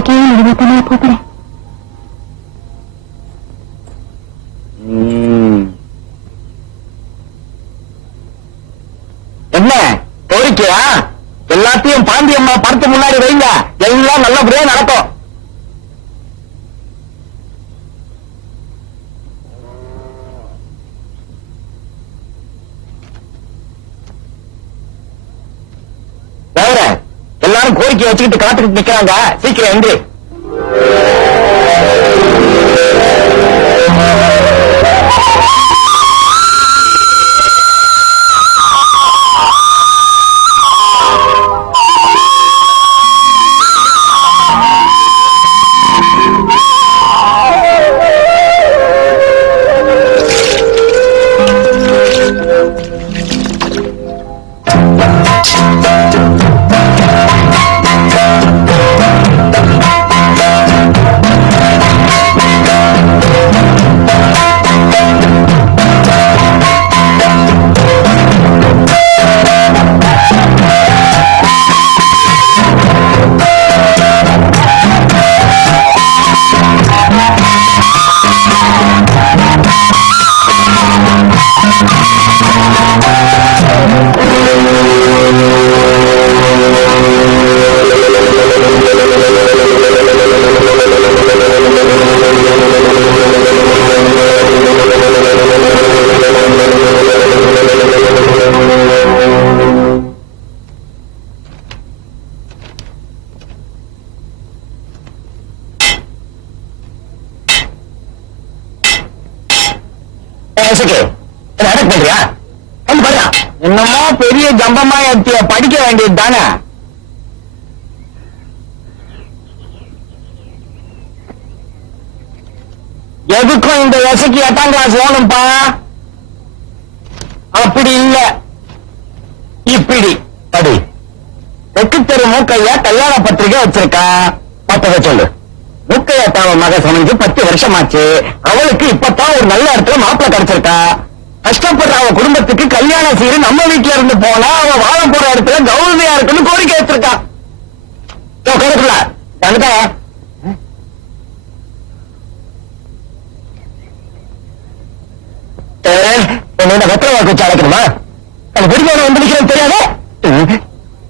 வாழ்க்கையை நிறுவனமா போகிறேன். என்ன கோரிக்கையா? எல்லாத்தையும் பாண்டியம்மா படத்து முன்னாடி வைங்க, எல்லாம் நல்லபடியா நடக்கும். எல்லாரும் கோரிக்கை வச்சுக்கிட்டு காத்துக்கிட்டு நிக்கிறாங்க, சீக்கிரம் என்று. என்னமோ பெரிய ஜம்பமா எடுத்திய, படிக்க வேண்டியது தானே. எதுக்கும் இந்த எசைக்கு 8ஆம் கிளாஸ் வேணும்பா. அப்படி இல்ல, இப்படி படி. தெக்குத்தெரு மூக்கையா கல்யாண பத்திரிகை வச்சிருக்கா, பார்த்தத சொல்லு. மூக்கையா தாவ மக சமைஞ்சு 10 வருஷமாச்சு. அவளுக்கு இப்பதான் ஒரு நல்ல இடத்துல மாப்பிள்ளை கிடைச்சிருக்கா. கஷ்டப்படுற அவ குடும்பத்துக்கு கல்யாண சீரு நம்ம வீட்டுல இருந்து போனா அவ வாழ போற இடத்துல கௌரவியா இருக்குன்னு கோரிக்கை வச்சிருக்கா. வெத்தலை வாக்கு வச்சு அழைக்கணுமா? அது விரும்பியான வந்து நிக்கிறது தெரியாது.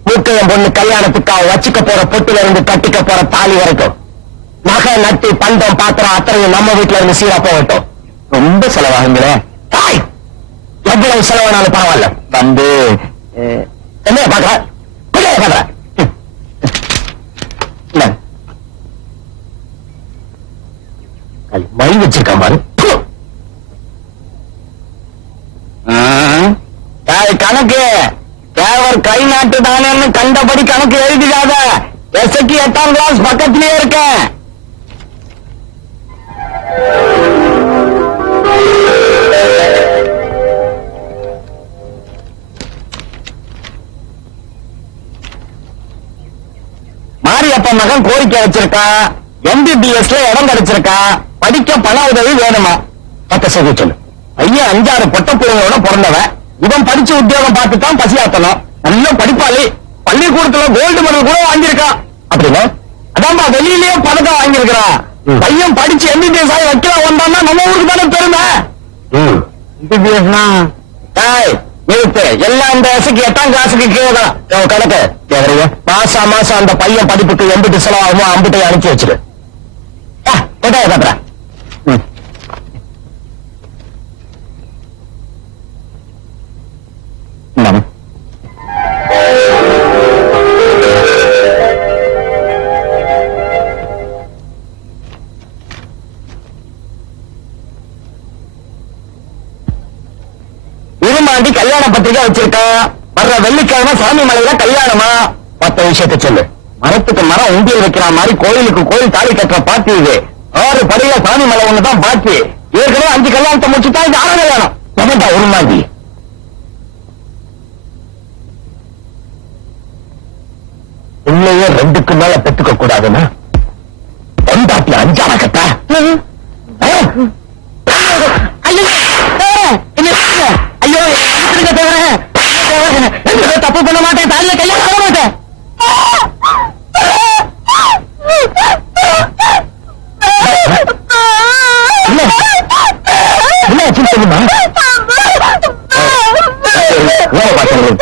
மூக்கையம் பொண்ணு கல்யாணத்துக்கு அவ வச்சுக்க போற பொட்டுல இருந்து கட்டிக்க போற தாலி வரைக்கும் நகை நட்டு பண்டம் பாத்திரம் அத்தனையும் நம்ம வீட்டுல இருந்து சீரா போகட்டும். ரொம்ப செலவாகுங்களே. தாய் எவ்வளவு செலவானாலும் பரவாயில்ல. வந்து என்ன பாக்குற மழை வச்சிருக்க மாதிரி கணக்கு தேவர் கை நாட்டு தானேன்னு கண்டபடி கணக்கு எழுதிடாத. எசைக்கு 8ஆம் கிளாஸ் பக்கத்திலேயே இருக்கேன். மாரியப்ப மகன் கோரிக்கை வச்சிருக்கா. MBBSல இடம் கிடைச்சிருக்கா. படிக்க பண உதவி வேணுமா? பத்த செய்தி சொல்லு. ஐயா 5-6 பொட்ட பிள்ளைங்களோட பிறந்தவன். இவன் படிச்சு உத்தியோகம் பார்த்துதான் பசி ஆத்தணும். நல்ல படிப்பாளி. பள்ளிக்கூடத்துல கோல்டு மெடல் கூட வாங்கியிருக்கான். அப்படின்னா அதான்பா வெளியிலேயே பதக்கம் வாங்கியிருக்கிறான். பையன் படிச்சு MBBS ஆகி வைக்கலாம் வந்தான்னா நம்ம ஊருக்கு தானே பெருமை. நிறுத்து. எல்லாம் இந்த வயசுக்கு 8ஆம் கிளாஸுக்கு கீழே தான் கணக்கு. மாசம் மாசம் அந்த பையன் படிப்புக்கு எம்பிட்டு செலவாகுமோ அம்பிட்டை அனுப்பிச்சு வச்சிரு. கட்டுறேன். இருமாண்டி கல்யாண பத்திரிகை வச்சிருக்கா. வர்ற வெள்ளிக்கிழமை சாமி மலையில கல்யாணமா? மத்த விஷயத்த சொல்லு. மரத்துக்கு மரம் உண்டியல் வைக்கிற மாதிரி கோயிலுக்கு கோயில் தாலி கட்டுற பாத்தி இது. 6 படியில சாமி மலை ஒண்ணுதான் பாக்கி. ஏற்கனவே 5 கல்யாணத்தை முடிச்சுட்டா இது 6 கல்யாணம். எவன்டா உருமாண்டி? உள்ளேயே 2க்கு மேல பெற்றுக்க கூடாதுன்னா பொண்டாட்டி 5ஆம் கட்டா? ஐயோ தப்பு பண்ண மாட்டேன். தாலியை கையால மாட்டேன்.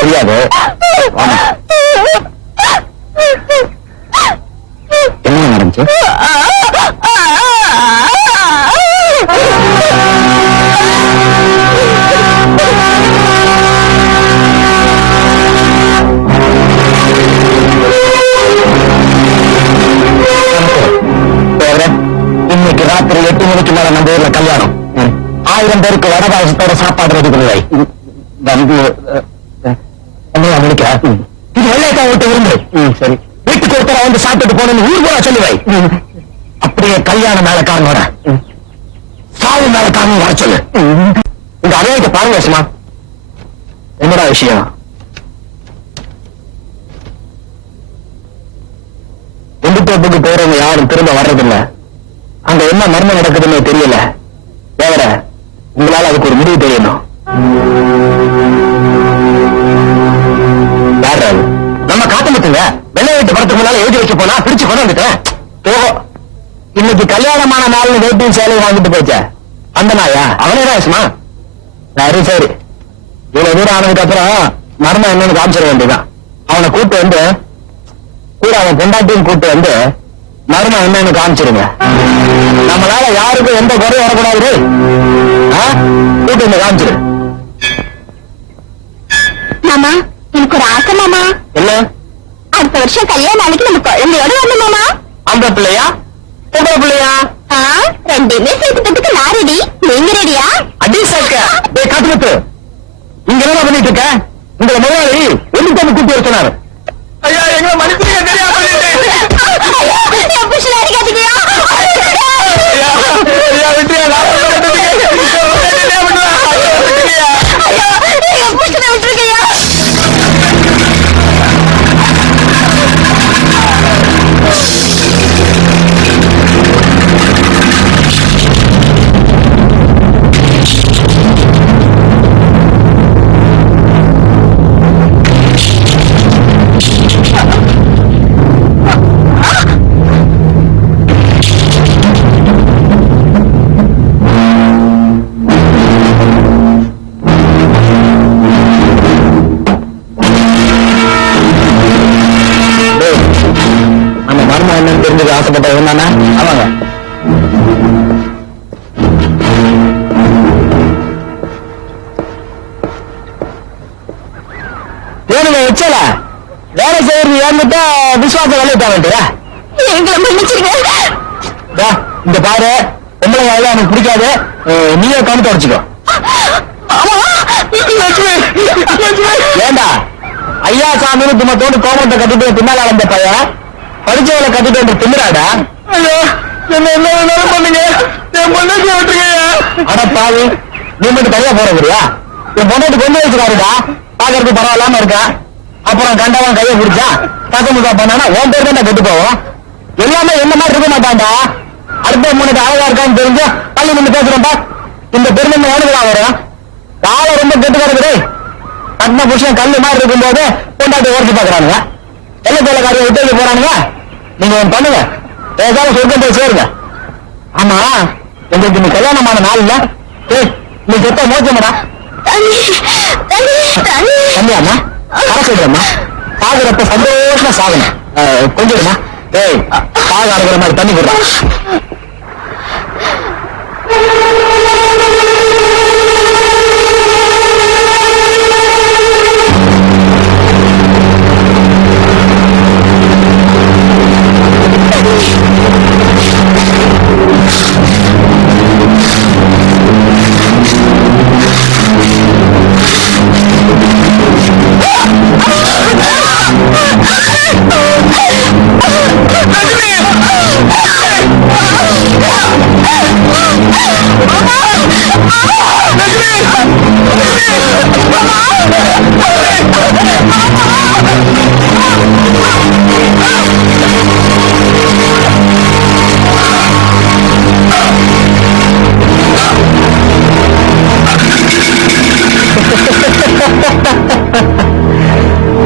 தெரியாது. என்ன நடந்துச்சு? இன்னைக்கு ராத்திரி 8 மணிக்கு மேல நம்ம ஊர்ல கல்யாணம். 1000 பேருக்கு வடபாயசத்தோட சாப்பாடு ரெடி பண்ணுவாய். இது வெள்ளைக்கா விட்டு விருந்து. சரி, வீட்டுக்கு ஒருத்தர வந்து சாப்பிட்டுட்டு போனேன்னு ஊர் போல சொல்லுவாய். அப்படியே கல்யாண மேலக்காரனோட சாவு மேலக்காரன் வர சொல்லு. இந்த அடையாளத்தை பாருங்க சும்மா. என்னடா விஷயம்? எந்திப்போப்புக்கு போறவங்க யாரும் திரும்ப வர்றதில்லை. அங்க என்ன மர்மம் நடக்குதுன்னு தெரியல. வேற உங்களால அதுக்கு ஒரு முடிவு தெரியணும். யாரு நம்ம காத்தமுத்துங்க. வெள்ளை வீட்டு படத்துக்கு முன்னால எழுதி வச்சு போனா பிடிச்சு கொண்டு வந்துட்டேன். இன்னைக்கு கல்யாணமான நாள் வேட்டியும் சேலையும் வாங்கிட்டு போச்ச அந்த நாயா? அவனேதான் சும்மா. சரி சரி, இவ்வளவு தூரம் ஆனதுக்கு அப்புறம் மர்மம் என்னன்னு காமிச்சிட வேண்டியதான். அவனை கூட்டு வந்து கூட அவன் பொண்டாட்டியும் கூட்டு வந்து மர்மம் என்னன்னு காமிச்சிருங்க. நம்மளால யாருக்கும் எந்த குறையும் வரக்கூடாது. கூட்டு வந்து காமிச்சிரு. மாமா, எனக்கு ஒரு ஆசை மாமா. என்ன? அடுத்த வருஷம் கல்யாணம் நாளைக்கு நம்ம குழந்தையோட வரணும் மாமா. அந்த பிள்ளையா பொம்பளை பிள்ளையா? ரெண்டுமே சேர்த்துக்கிறதுக்கு நான் ரெடி. நீங்க ரெடியா? அடி சாக்க காட்டுமுத்து, இங்க என்ன பண்ணிட்டு இருக்க? உங்களை முதலாளி ஒண்ணு கூட்டி வர சொன்னாரு. ஐயா, எங்களை மனுஷங்க தெரியாம தெரிஞ்சது ஆசைப்பட்ட என்னன்னா ஆமாங்க. வேணுங்க வச்சல வேலை செய்யறது ஏன்னுட்டா விசுவாசம் வேலையிட்டா வேண்டியா? எங்களை மன்னிச்சிருங்க. இந்த பாரு, பொம்பளை வேலை எனக்கு பிடிக்காது. நீயே கணக்கு உடச்சுக்கோ. ஏண்டா ஐயா சாமின்னு தும்மத்தோடு கோமத்தை கட்டிட்டு பின்னால வந்த பையன் படிச்சவளை கட்டிட்டு வந்து திமிராடா? ஐயோ, என்ன வேணாலும் பண்ணுங்க, என் பொண்ணாட்டி விட்டுருங்க. அட பாவி, நீ மட்டும் தனியா போறதுயா? என் பொண்ணாட்டி கொண்டு வச்சுக்காருடா. பாக்குறதுக்கு பரவாயில்லாம இருக்கா. அப்புறம் கண்டவன் கையை பிடிச்சா கசமுதா பண்ணானா உன் பேர் தான் கெட்டு போவோம். எல்லாமே என்ன மாதிரி இருக்க மாட்டான்டா. அடுத்த முன்னுக்கு அழகா இருக்கான்னு தெரிஞ்சு பள்ளி நின்று பேசுறேன்டா. இந்த பெருமை எவனுக்குதான் வரும்? காலை ரொம்ப கெட்டு கிடக்குது. பத்ம புருஷன் கல்லு மாதிரி இருக்கும் போது பொண்டாட்டி ஓடிச்சு பாக்குறானுங்க. எல்லா பேர காரியம் விட்டு போறானுங்க. நீங்க ஒன்று பண்ணுங்க, பேசாம சொர்க்கம் போய் சேருங்க. ஆமா, எங்களுக்கு இந்த கல்யாணமான நாள் இல்ல. நீ செத்த மோச்சமாடா. தம்பியாமா கரை சொல்றமா, சாகுறப்ப சந்தோஷமா சாகணும். கொஞ்சமா சாக அறுக்கிற மாதிரி தண்ணி கொடுறான்.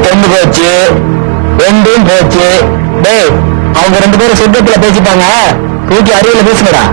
பொண்ணு போச்சு, ரெண்டும் போச்சு. டேய், அவங்க 2 பேரும் சொந்தத்துல பேசிட்டாங்க. தூக்கி அறிவியல பேசுங்கடா.